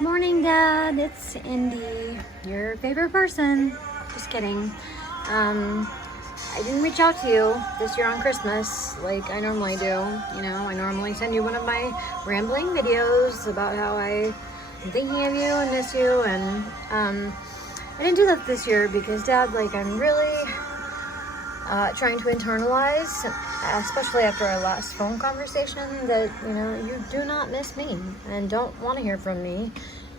Morning, Dad. It's Indy, your favorite person. Just kidding. I didn't reach out to you this year on Christmas like I normally do. You know, I normally send you one of my rambling videos about how I'm thinking of you and miss you, and I didn't do that this year because, Dad, I'm really trying to internalize, especially after our last phone conversation, that, you do not miss me and don't want to hear from me,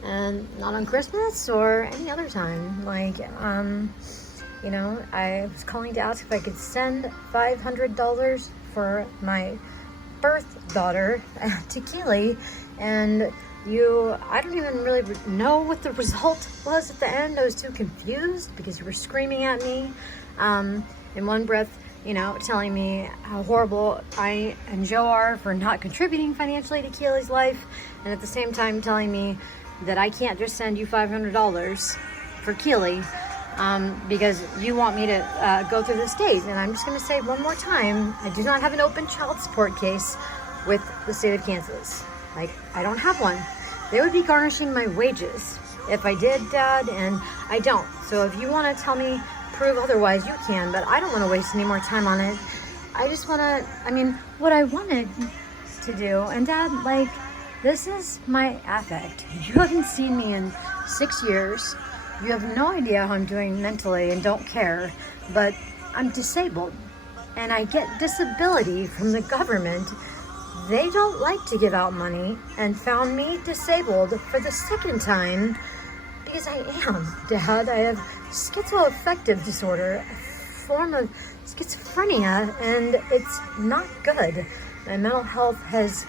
and not on Christmas or any other time. I was calling to ask if I could send $500 for my birth daughter to Keely, and I don't even really know what the result was at the end. I was too confused because you were screaming at me. In one breath, telling me how horrible I and Joe are for not contributing financially to Keely's life, and at the same time telling me that I can't just send you $500 for Keely because you want me to go through the state. And I'm just going to say one more time, I do not have an open child support case with the state of Kansas. I don't have one. They would be garnishing my wages if I did, Dad, and I don't. So if you want to prove otherwise, you can, but I don't want to waste any more time on it. I just want to, what I wanted to do, and Dad, this is my affect. You haven't seen me in 6 years. You have no idea how I'm doing mentally and don't care, but I'm disabled, and I get disability from the government. They don't like to give out money, and found me disabled for the second time because I am, Dad. I have schizoaffective disorder, a form of schizophrenia, and it's not good. My mental health it's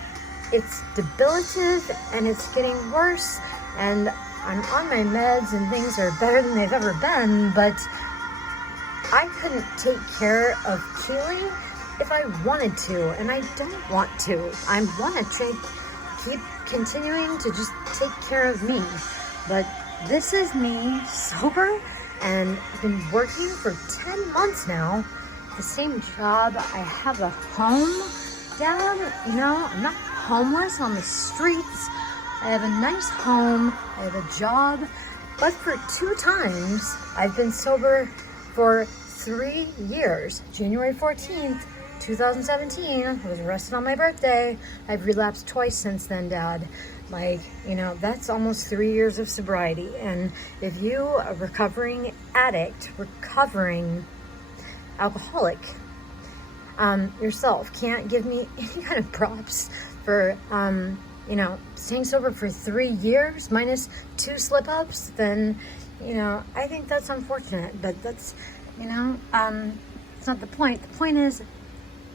debilitative, and it's getting worse, and I'm on my meds, and things are better than they've ever been, but I couldn't take care of Keely if I wanted to, and I don't want to. I want to keep continuing to just take care of me, but this is me sober, and I've been working for 10 months now, the same job. I have a home, Dad. I'm not homeless on the streets. I have a nice home. I have a job. But for 2 times, I've been sober for 3 years. January 14th, 2017, I was arrested on my birthday. I've relapsed twice since then, Dad. That's almost 3 years of sobriety. And if you, a recovering addict, recovering alcoholic, yourself, can't give me any kind of props for, staying sober for 3 years minus 2 slip-ups, then, I think that's unfortunate. But that's, it's not the point. The point is,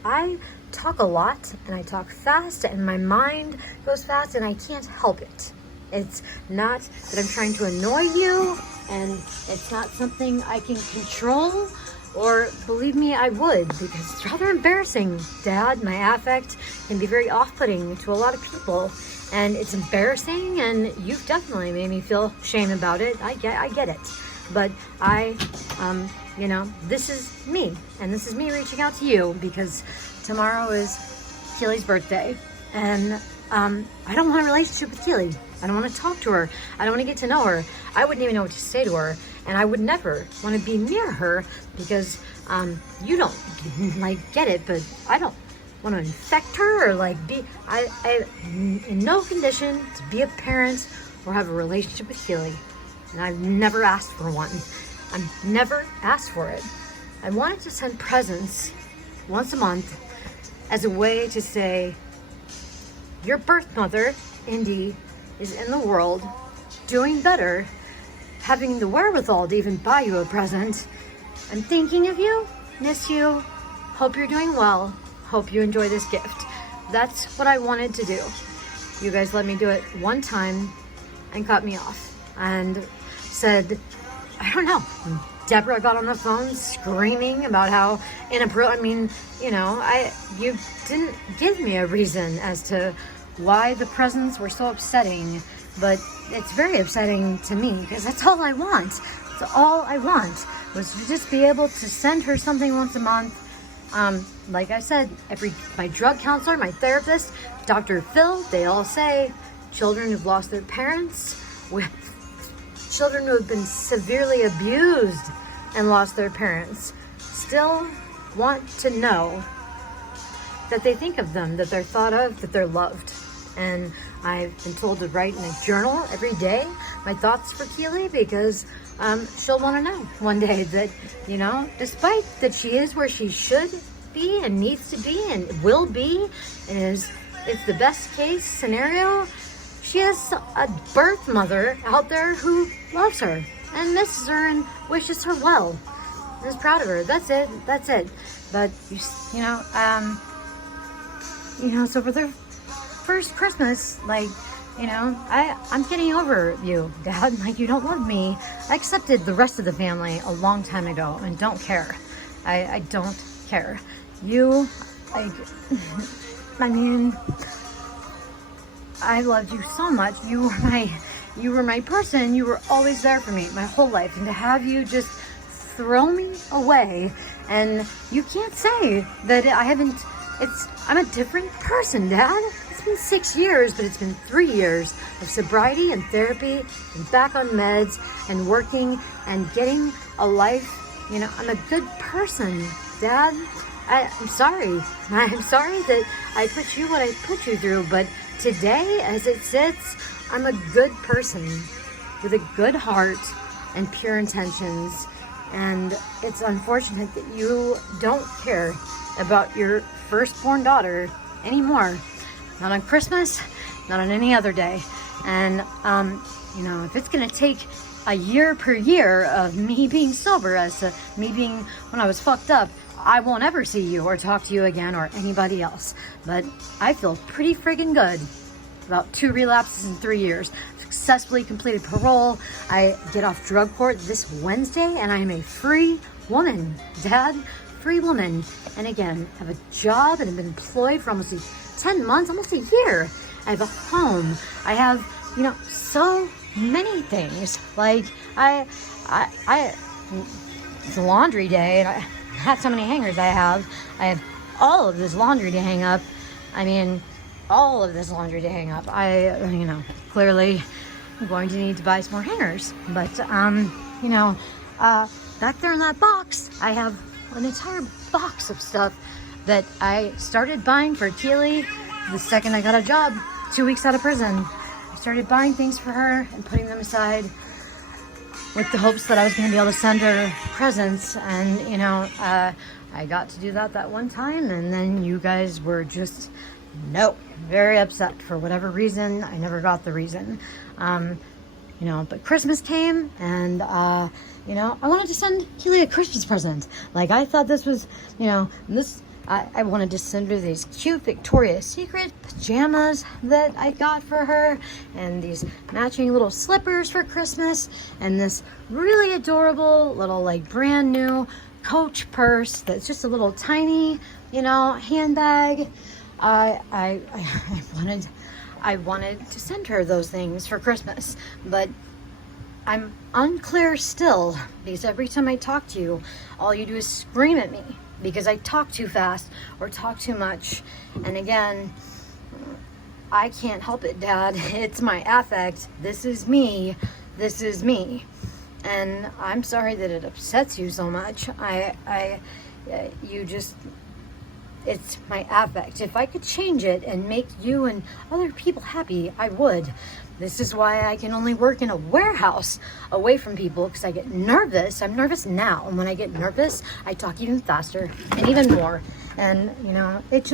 I talk a lot, and I talk fast, and my mind goes fast, and I can't help it. It's not that I'm trying to annoy you, and it's not something I can control, or believe me, I would, because it's rather embarrassing, Dad. My affect can be very off-putting to a lot of people, and it's embarrassing, and you've definitely made me feel shame about it. I get it. But this is me, and this is me reaching out to you because tomorrow is Keely's birthday, and I don't want a relationship with Keely. I don't want to talk to her. I don't want to get to know her. I wouldn't even know what to say to her, and I would never want to be near her because you don't get it, but I don't want to infect her or I in no condition to be a parent or have a relationship with Keely. And I've never asked for one. I've never asked for it. I wanted to send presents once a month as a way to say, your birth mother, Indy, is in the world, doing better, having the wherewithal to even buy you a present. I'm thinking of you, miss you, hope you're doing well, hope you enjoy this gift. That's what I wanted to do. You guys let me do it one time and cut me off. And said, I don't know. Deborah got on the phone screaming about how inappropriate. You didn't give me a reason as to why the presents were so upsetting, but it's very upsetting to me because that's all I want. That's all I want was to just be able to send her something once a month. Like I said, my drug counselor, my therapist, Dr. Phil, they all say children who've lost their parents with children who have been severely abused and lost their parents still want to know that they think of them, that they're thought of, that they're loved. And I've been told to write in a journal every day my thoughts for Keely, because she'll want to know one day that, you know, despite that she is where she should be and needs to be and will be, and it's the best case scenario, she has a birth mother out there who loves her and misses her and wishes her well and is proud of her. That's it. But so for their first Christmas, like, you know, I'm getting over you, Dad. Like, you don't love me. I accepted the rest of the family a long time ago and don't care. I don't care. I loved you so much. You were my person. You were always there for me my whole life. And to have you just throw me away, and you can't say that I'm a different person, Dad. It's been 6 years, but it's been 3 years of sobriety and therapy and back on meds and working and getting a life. You know, I'm a good person, Dad. I'm sorry. I'm sorry that I put you what I put you through, but today, as it sits, I'm a good person with a good heart and pure intentions. And it's unfortunate that you don't care about your firstborn daughter anymore. Not on Christmas, not on any other day. And, if it's going to take a year per year of me being sober as to me being when I was fucked up, I won't ever see you or talk to you again or anybody else. But I feel pretty friggin' good about 2 relapses in 3 years. Successfully completed parole. I get off drug court this Wednesday and I am a free woman, Dad. Free woman. And again, I have a job and have been employed for almost 10 months, almost a year. I have a home. I have, so many things. Like, it's a laundry day and I had so many hangers I have all of this laundry to hang up. All of this laundry to hang up. Clearly I'm going to need to buy some more hangers. But, back there in that box, I have an entire box of stuff that I started buying for Keely the second I got a job 2 weeks out of prison. I started buying things for her and putting them aside with the hopes that I was going to be able to send her presents. And, I got to do that one time, and then you guys were just, very upset for whatever reason. I never got the reason. But Christmas came, and, I wanted to send Keely a Christmas present. Like, I thought this was, I wanted to send her these cute Victoria's Secret pajamas that I got for her, and these matching little slippers for Christmas, and this really adorable little, like, brand new Coach purse that's just a little tiny, handbag. I wanted to send her those things for Christmas, but I'm unclear still, because every time I talk to you, all you do is scream at me because I talk too fast or talk too much. And again, I can't help it, Dad. It's my affect. This is me. And I'm sorry that it upsets you so much. It's my affect. If I could change it and make you and other people happy, I would. This is why I can only work in a warehouse away from people, because I get nervous. I'm nervous now. And when I get nervous, I talk even faster and even more. And, it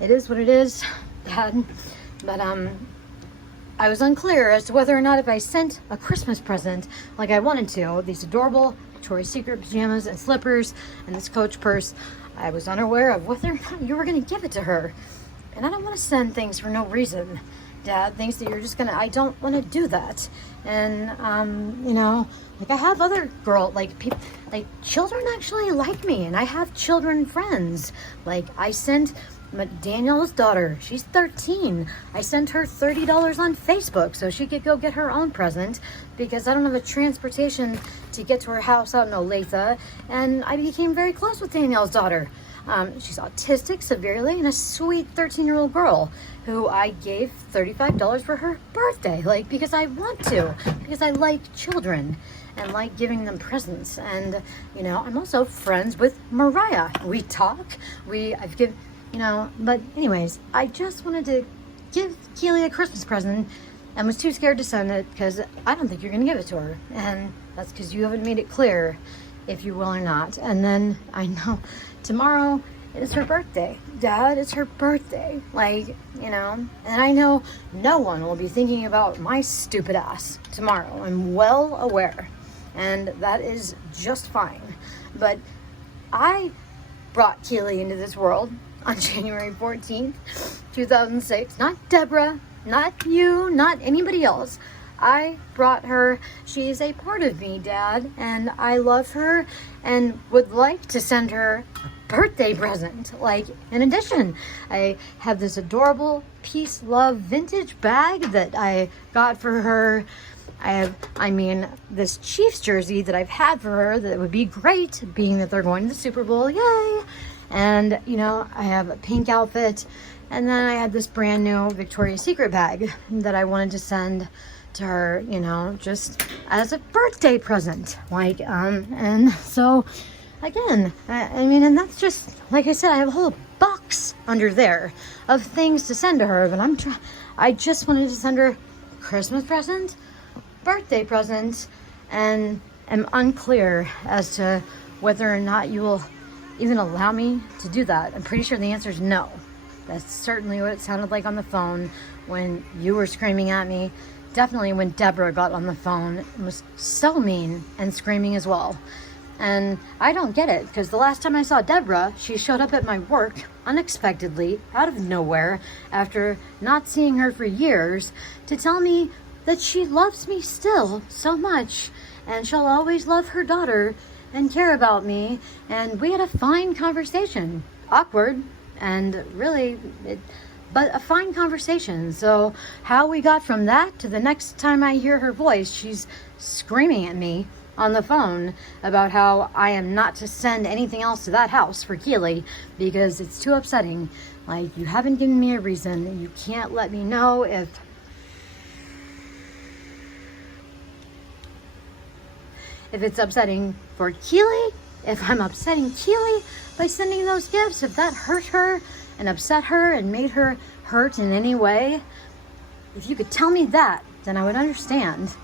is what it is, Dad. But, I was unclear as to whether or not if I sent a Christmas present like I wanted to, these adorable Victoria's Secret pajamas and slippers and this Coach purse, I was unaware of whether or not you were going to give it to her. And I don't want to send things for no reason, Dad. Things that you're just going to, I don't want to do that. And, I have other people, children actually like me, and I have children friends. Like, I sent Danielle's daughter, she's 13. I sent her $30 on Facebook so she could go get her own present, because I don't have a transportation to get to her house out in Olathe. And I became very close with Danielle's daughter. She's autistic severely and a sweet 13-year-old girl who I gave $35 for her birthday, like, because I want to, because I like children and like giving them presents. And, you know, I'm also friends with Mariah. We talk, I've given, you know, but anyways, I just wanted to give Keely a Christmas present and was too scared to send it because I don't think you're going to give it to her. And that's because you haven't made it clear if you will or not. And then I know tomorrow is her birthday. Dad, it's her birthday. Like, you know, and I know no one will be thinking about my stupid ass tomorrow. I'm well aware. And that is just fine. But I brought Keely into this world on January 14th, 2006. Not Deborah, not you, not anybody else. I brought her. She's a part of me, Dad, and I love her and would like to send her a birthday present. Like, in addition, I have this adorable Peace Love vintage bag that I got for her. This Chiefs jersey that I've had for her that would be great, being that they're going to the Super Bowl, yay! And, you know, I have a pink outfit, and then I had this brand new Victoria's Secret bag that I wanted to send to her, you know, just as a birthday present. Like, and so, again, and that's just, like I said, I have a whole box under there of things to send to her, but I just wanted to send her a Christmas present, birthday present, and am unclear as to whether or not you will even allow me to do that. I'm pretty sure the answer is no. That's certainly what it sounded like on the phone when you were screaming at me. Definitely when Deborah got on the phone and was so mean and screaming as well. And I don't get it, because the last time I saw Deborah, she showed up at my work unexpectedly, out of nowhere, after not seeing her for years, to tell me that she loves me still so much, and she'll always love her daughter and care about me. And we had a fine conversation. Awkward, and really, but a fine conversation. So how we got from that to the next time I hear her voice, she's screaming at me on the phone about how I am not to send anything else to that house for Keely because it's too upsetting. Like, you haven't given me a reason. You can't let me know if it's upsetting for Keely, if I'm upsetting Keely by sending those gifts, if that hurt her and upset her and made her hurt in any way. If you could tell me that, then I would understand.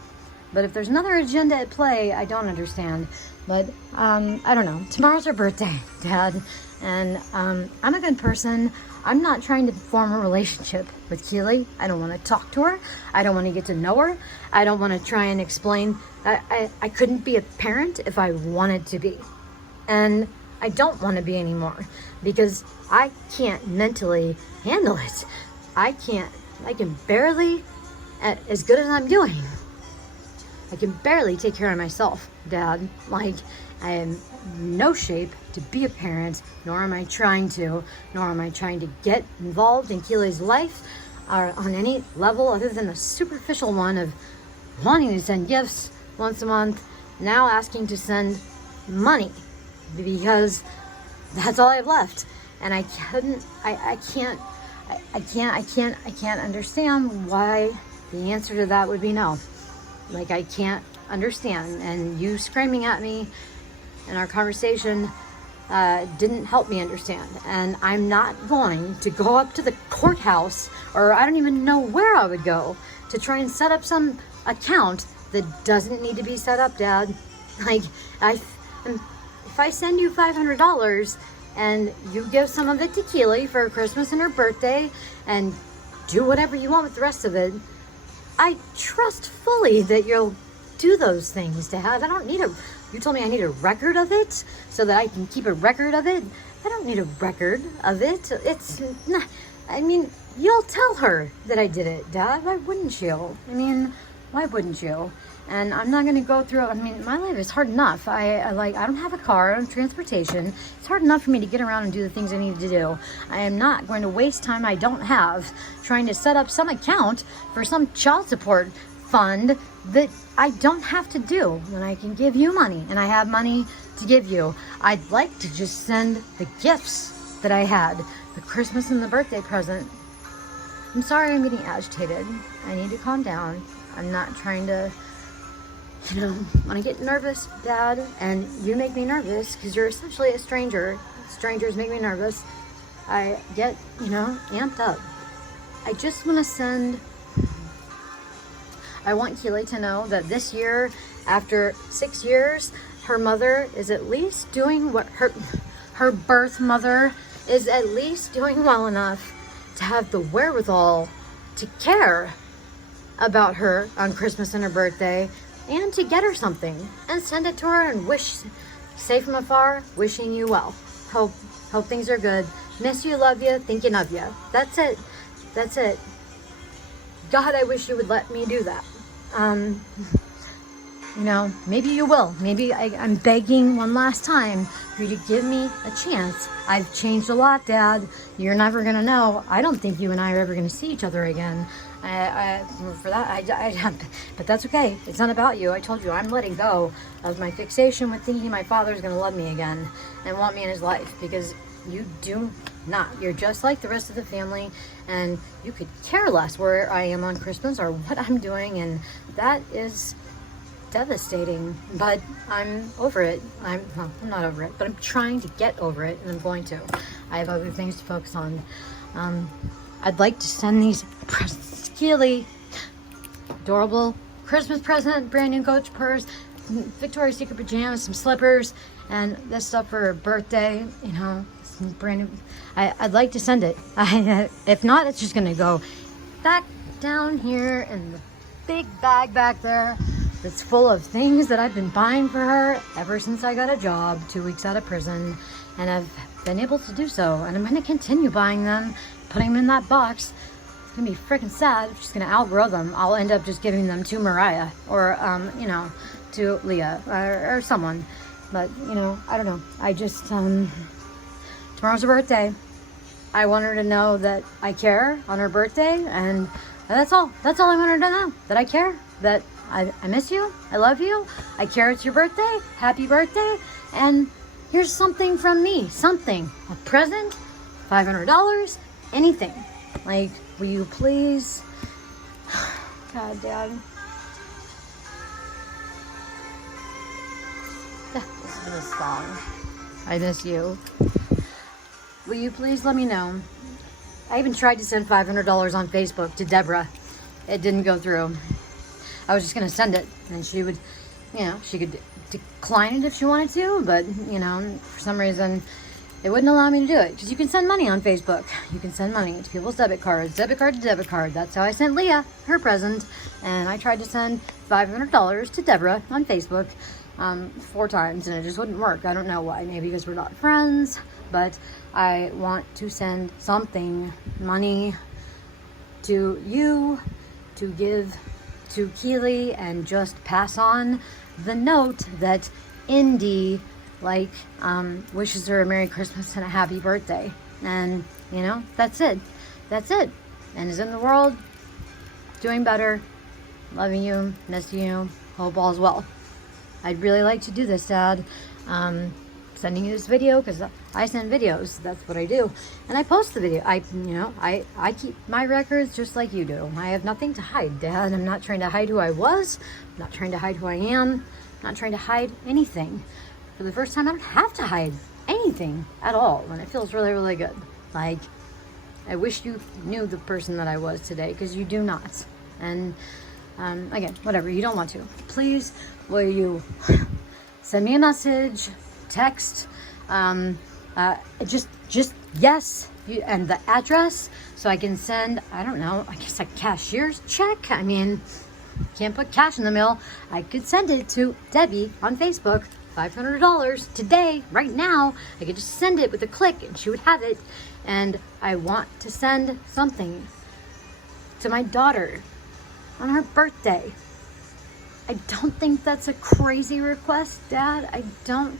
But if there's another agenda at play, I don't understand. But I don't know. Tomorrow's her birthday, Dad, and I'm a good person. I'm not trying to form a relationship with Keely. I don't want to talk to her. I don't want to get to know her. I don't want to try and explain. I couldn't be a parent if I wanted to be. And I don't want to be anymore because I can't mentally handle it. I can barely, as good as I'm doing, I can barely take care of myself, Dad. Like, I am in no shape to be a parent, nor am I trying to get involved in Keely's life or on any level other than the superficial one of wanting to send gifts once a month, now asking to send money because that's all I have left. And I can't understand why the answer to that would be no. Like, I can't understand. And you screaming at me in our conversation didn't help me understand. And I'm not going to go up to the courthouse, or I don't even know where I would go, to try and set up some account that doesn't need to be set up, Dad. Like, if I send you $500 and you give some of it to Keely for Christmas and her birthday and do whatever you want with the rest of it, I trust fully that you'll do those things, Dad. You told me I need a record of it so that I can keep a record of it. I don't need a record of it. It's not, you'll tell her that I did it, Dad. Why wouldn't you? Why wouldn't you? And I'm not going to go through, my life is hard enough. I don't have a car, I don't have transportation. It's hard enough for me to get around and do the things I need to do. I am not going to waste time I don't have trying to set up some account for some child support fund that I don't have to do when I can give you money and I have money to give you. I'd like to just send the gifts that I had, the Christmas and the birthday present. I'm sorry I'm getting agitated. I need to calm down. I'm not trying to, when I get nervous, Dad, and you make me nervous because you're essentially a stranger. Strangers make me nervous. I get, amped up. I just want to send, I want Keely to know that this year, after 6 years, her mother is at least doing what her birth mother is at least doing well enough to have the wherewithal to care about her on Christmas and her birthday, and to get her something and send it to her and wish, say from afar, wishing you well. Hope things are good. Miss you, love you, thinking of you. That's it. That's it. God, I wish you would let me do that. Maybe you will. Maybe I'm begging one last time for you to give me a chance. I've changed a lot, Dad. You're never going to know. I don't think you and I are ever going to see each other again. But that's okay. It's not about you. I told you, I'm letting go of my fixation with thinking my father's going to love me again and want me in his life, because you do not. You're just like the rest of the family, and you could care less where I am on Christmas or what I'm doing, and that is devastating. But I'm over it. I'm not over it, but I'm trying to get over it, and I'm going to. I have other things to focus on. I'd like to send these presents to Keely. Adorable Christmas present, brand new Coach purse, Victoria's Secret pajamas, some slippers, and this stuff for her birthday. Some brand new. I'd like to send it. If not, it's just gonna go back down here in the big bag back there that's full of things that I've been buying for her ever since I got a job 2 weeks out of prison, and I've been able to do so, and I'm going to continue buying them, putting them in that box. It's going to be freaking sad if she's going to outgrow them. I'll end up just giving them to Mariah or to Leah or someone, but I don't know. I just tomorrow's her birthday. I want her to know that I care on her birthday, and that's all I want her to know, that I care, that I miss you, I love you, I care it's your birthday, happy birthday, and here's something from me, a present, $500, anything. Like, will you please, God, Dad. This is a song. I miss you. Will you please let me know? I even tried to send $500 on Facebook to Deborah. It didn't go through. I was just going to send it, and she would, she could decline it if she wanted to, but, for some reason, it wouldn't allow me to do it, because you can send money on Facebook. You can send money to people's debit cards, debit card to debit card. That's how I sent Leah her present, and I tried to send $500 to Deborah on Facebook 4 times, and it just wouldn't work. I don't know why. Maybe because we're not friends, but I want to send something, money, to you, to give to Keely, and just pass on the note that Indy wishes her a Merry Christmas and a happy birthday, and that's it, and is in the world doing better, loving you, missing you, hope all's well. I'd really like to do this, Dad. Sending you this video because I send videos. That's what I do, and I post the video. I keep my records just like you do. I have nothing to hide, Dad. I'm not trying to hide who I was. I'm not trying to hide who I am. I'm not trying to hide anything. For the first time, I don't have to hide anything at all, and it feels really, really good. Like, I wish you knew the person that I was today, because you do not. And again, whatever, you don't want to. Please, will you send me a message? Text, just yes, and the address, so I can send, I don't know, I guess a cashier's check. I mean, can't put cash in the mail. I could send it to Debbie on Facebook, $500 today, right now. I could just send it with a click and she would have it. And I want to send something to my daughter on her birthday. I don't think that's a crazy request, Dad. I don't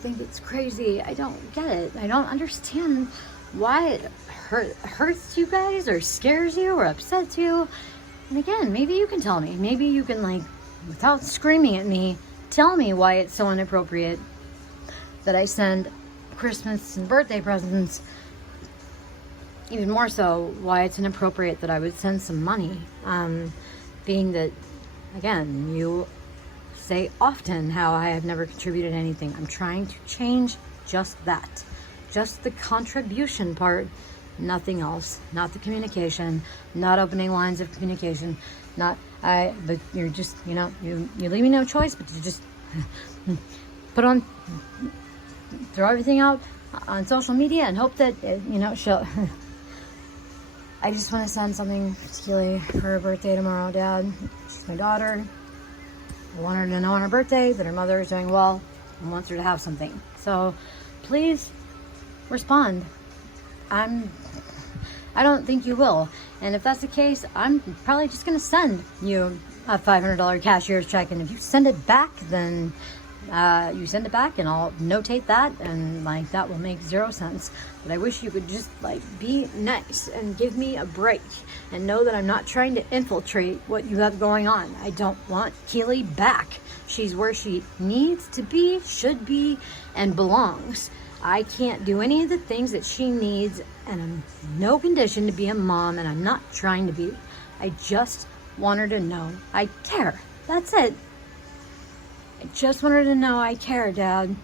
think it's crazy. I don't get it. I don't understand why it hurts you guys or scares you or upsets you. And again, maybe you can tell me. Maybe you can, like, without screaming at me, tell me why it's so inappropriate that I send Christmas and birthday presents. Even more so, why it's inappropriate that I would send some money. Being that, again, you say often how I have never contributed anything. I'm trying to change just that. Just the contribution part. Nothing else. Not the communication. Not opening lines of communication. But you're just, you leave me no choice, but you just throw everything out on social media and hope that, she'll... I just want to send something to Keely for her birthday tomorrow, Dad. She's my daughter. I want her to know on her birthday that her mother is doing well and wants her to have something. So please respond. I don't think you will. And if that's the case, I'm probably just going to send you a $500 cashier's check. And if you send it back, then you send it back and I'll notate that. And like, that will make 0 sense. But I wish you could just like be nice and give me a break and know that I'm not trying to infiltrate what you have going on. I don't want Keely back. She's where she needs to be, should be, and belongs. I can't do any of the things that she needs, and I'm in no condition to be a mom, and I'm not trying to be. I just want her to know I care. That's it. I just want her to know I care, Dad.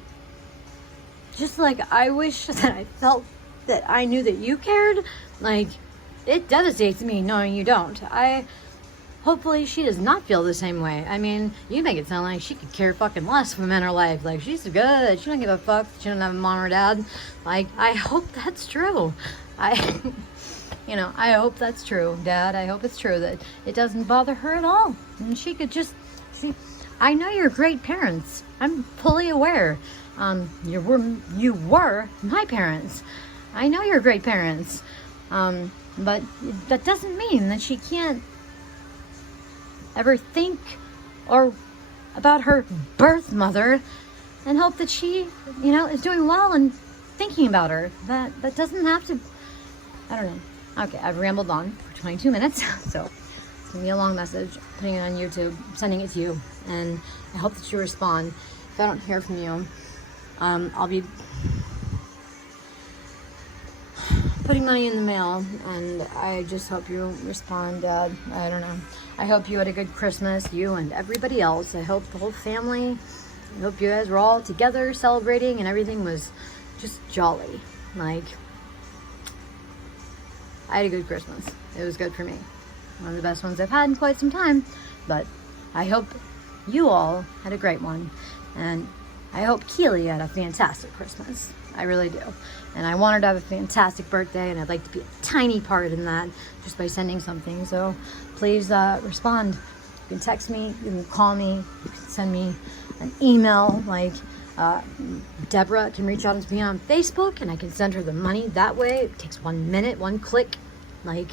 Just like I wish that I felt that I knew that you cared. Like, it devastates me knowing you don't. Hopefully she does not feel the same way. I mean, you make it sound like she could care fucking less for men in her life. Like, she's good. She don't give a fuck. She don't have a mom or dad. Like, I hope that's true. I hope that's true, Dad. I hope it's true that it doesn't bother her at all. And she could just, I know you're great parents. I'm fully aware. You were my parents. I know you're great parents. But that doesn't mean that she can't ever think or about her birth mother and hope that she, is doing well and thinking about her. That doesn't have to, I don't know. Okay, I've rambled on for 22 minutes, so it's gonna be a long message, putting it on YouTube, sending it to you, and I hope that you respond. If I don't hear from you, I'll be putting money in the mail, and I just hope you respond, Dad. I don't know. I hope you had a good Christmas, you and everybody else. I hope the whole family, I hope you guys were all together celebrating and everything was just jolly. Like, I had a good Christmas. It was good for me. One of the best ones I've had in quite some time. But I hope you all had a great one. And I hope Keely had a fantastic Christmas. I really do. And I want her to have a fantastic birthday, and I'd like to be a tiny part in that just by sending something. So please respond. You can text me, you can call me, you can send me an email. Like, Deborah can reach out to me on Facebook, and I can send her the money that way. It takes 1 minute, 1 click. Like,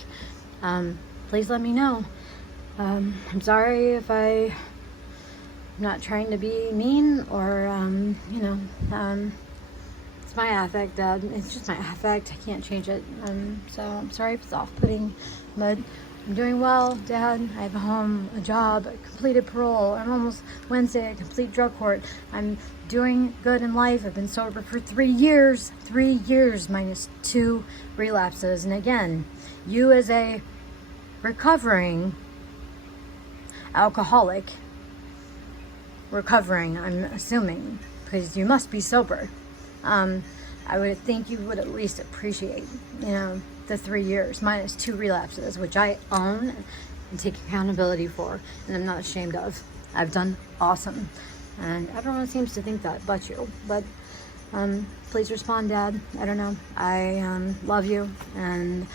please let me know. I'm sorry if I'm not trying to be mean or, it's my affect, Dad. It's just my affect. I can't change it. So I'm sorry if it's off-putting, but I'm doing well, Dad. I have a home, a job, a completed parole. I'm almost Wednesday, a complete drug court. I'm doing good in life. I've been sober for 3 years. 3 years minus 2 relapses. And again, you as a recovering alcoholic, I'm assuming, because you must be sober. I would think you would at least appreciate, the 3 years minus 2 relapses, which I own and take accountability for, and I'm not ashamed of. I've done awesome, and everyone seems to think that but you. But please respond, Dad. I don't know. I love you, and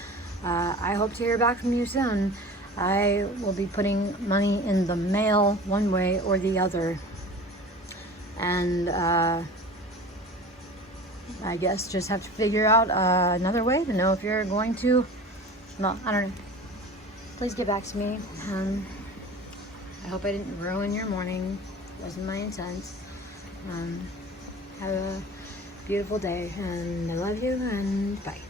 I hope to hear back from you soon. I will be putting money in the mail one way or the other, and I guess just have to figure out another way to know if you're going to, well, I don't know. Please get back to me. I hope I didn't ruin your morning. It wasn't my intent. Have a beautiful day, and I love you, and bye.